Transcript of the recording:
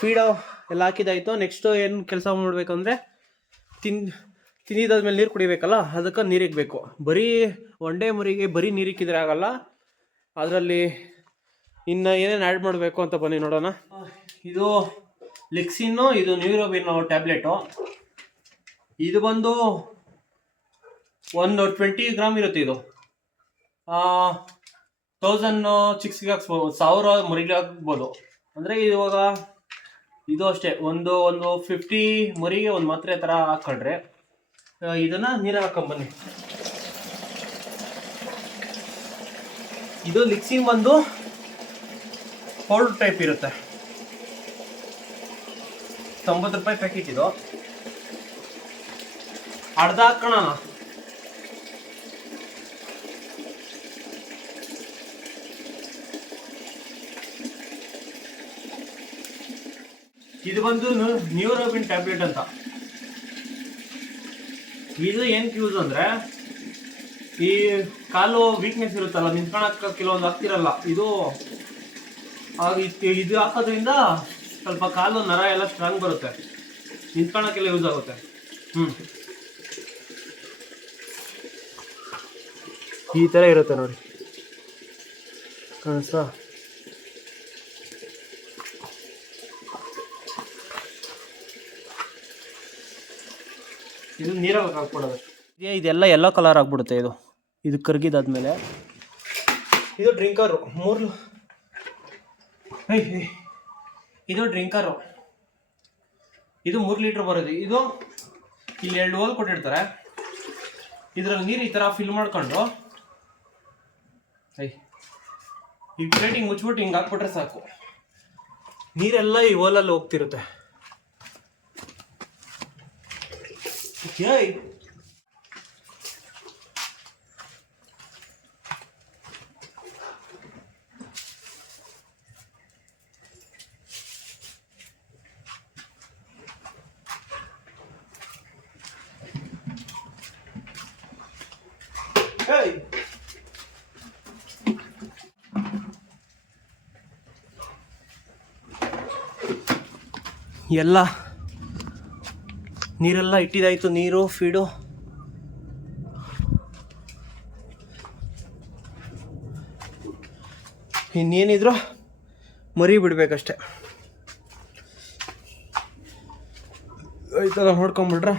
ಫೀಡ ಎಲ್ಲ ಹಾಕಿದಾಯಿತು. ನೆಕ್ಸ್ಟು ಏನು ಕೆಲಸ ಮಾಡಬೇಕಂದ್ರೆ ತಿಂದಿದ್ದಾದ್ಮೇಲೆ ನೀರು ಕುಡಿಬೇಕಲ್ಲ, ಅದಕ್ಕೆ ನೀರಿಕ್ಬೇಕು. ಬರೀ ಒಂದೇ ಮರಿಗೆ ಬರೀ ನೀರಿಕ್ಕಿದ್ರೆ ಆಗಲ್ಲ, ಅದರಲ್ಲಿ ಇನ್ನು ಏನೇನು ಆ್ಯಡ್ ಮಾಡಬೇಕು ಅಂತ ಬನ್ನಿ ನೋಡೋಣ. ಇದು ಲೆಕ್ಸಿನ್ನು, ಇದು ನ್ಯೂರೋಬಿನ್ ಟ್ಯಾಬ್ಲೆಟು. ಇದು ಬಂದು ಒಂದು 20 ಗ್ರಾಮ್ ಇರುತ್ತೆ. ಇದು 1006ಗೆ ಹಾಕ್ಸ್ಬೋದು, 1000 ಮರಿಗೆ ಹಾಕ್ಬೋದು. ಅಂದರೆ ಇವಾಗ ಇದು ಅಷ್ಟೇ, ಒಂದು 50 ಮರಿಗೆ ಒಂದು ಮಾತ್ರೆ ಥರ ಹಾಕ್ಕೊಂಡ್ರೆ ಇದನ್ನು ನೀರಲ್ಲಿ ಹಾಕೊಂಬನ್ನಿ. ಇದು ಲಿಕ್ಸಿನ್ ಬಂದು ಪೌಡರ್ ಟೈಪ್ ಇರುತ್ತೆ, 90 ರೂಪಾಯಿ ಪ್ಯಾಕೆಟ್. ಇದು ಅರ್ಧ ಹಾಕೋಣ. ಇದು ಬಂದು ನ್ಯೂರೋಬಿನ್ ಟ್ಯಾಬ್ಲೆಟ್ ಅಂತ. ಇದು ಏನಕ್ಕೆ ಯೂಸ್ ಅಂದರೆ, ಈ ಕಾಲು ವೀಕ್ನೆಸ್ ಇರುತ್ತಲ್ಲ, ನಿಂತ್ಕೊಳಕ್ಕೆ ಕೆಲವೊಂದು ಆಗ್ತಿರಲ್ಲ, ಇದು ಹಾಕೋದ್ರಿಂದ ಸ್ವಲ್ಪ ಕಾಲು ನರ ಎಲ್ಲ ಸ್ಟ್ರಾಂಗ್ ಬರುತ್ತೆ, ನಿಂತ್ಕೊಳಕ್ಕೆಲ್ಲ ಯೂಸ್ ಆಗುತ್ತೆ. ಈ ಥರ ಇರುತ್ತೆ ನೋಡಿ, ಕಾಣಿಸ್ತಾ? ಇದು ನೀರಲ್ಲಿ ಹಾಕ್ಬಿಡೋದು. ಇದೆಲ್ಲ ಎಲ್ಲೋ ಕಲರ್ ಆಗಿಬಿಡುತ್ತೆ. ಇದು ಕರಗಿದಾದ್ಮೇಲೆ ಇದು ಡ್ರಿಂಕರು. ಇದು ಡ್ರಿಂಕರು. ಇದು 3 ಲೀಟ್ರ್ ಬರೋದು. ಇದು ಇಲ್ಲಿ 2 ಹೋಲ್ ಕೊಟ್ಟಿರ್ತಾರೆ, ಇದರಲ್ಲಿ ನೀರು ಈ ಥರ ಫಿಲ್ ಮಾಡ್ಕೊಂಡು ಈ ಪ್ಲೇಟಿಂಗ್ ಮುಚ್ಚಿಬಿಟ್ಟು ಹಿಂಗೆ ಹಾಕ್ಬಿಟ್ರೆ ಸಾಕು, ನೀರೆಲ್ಲ ಈ ಹೋಲಲ್ಲಿ ಹೋಗ್ತಿರುತ್ತೆ. ಎಲ್ಲ ನೀರೆಲ್ಲ ಇಟ್ಟಿದಾಯಿತು, ನೀರು ಫೀಡು. ಇನ್ನೇನಿದ್ರು ಮರಿ ಬಿಡ್ಬೇಕಷ್ಟೆ. ಈ ಥರ ನೋಡ್ಕೊಂಬಿಟ್ರೆ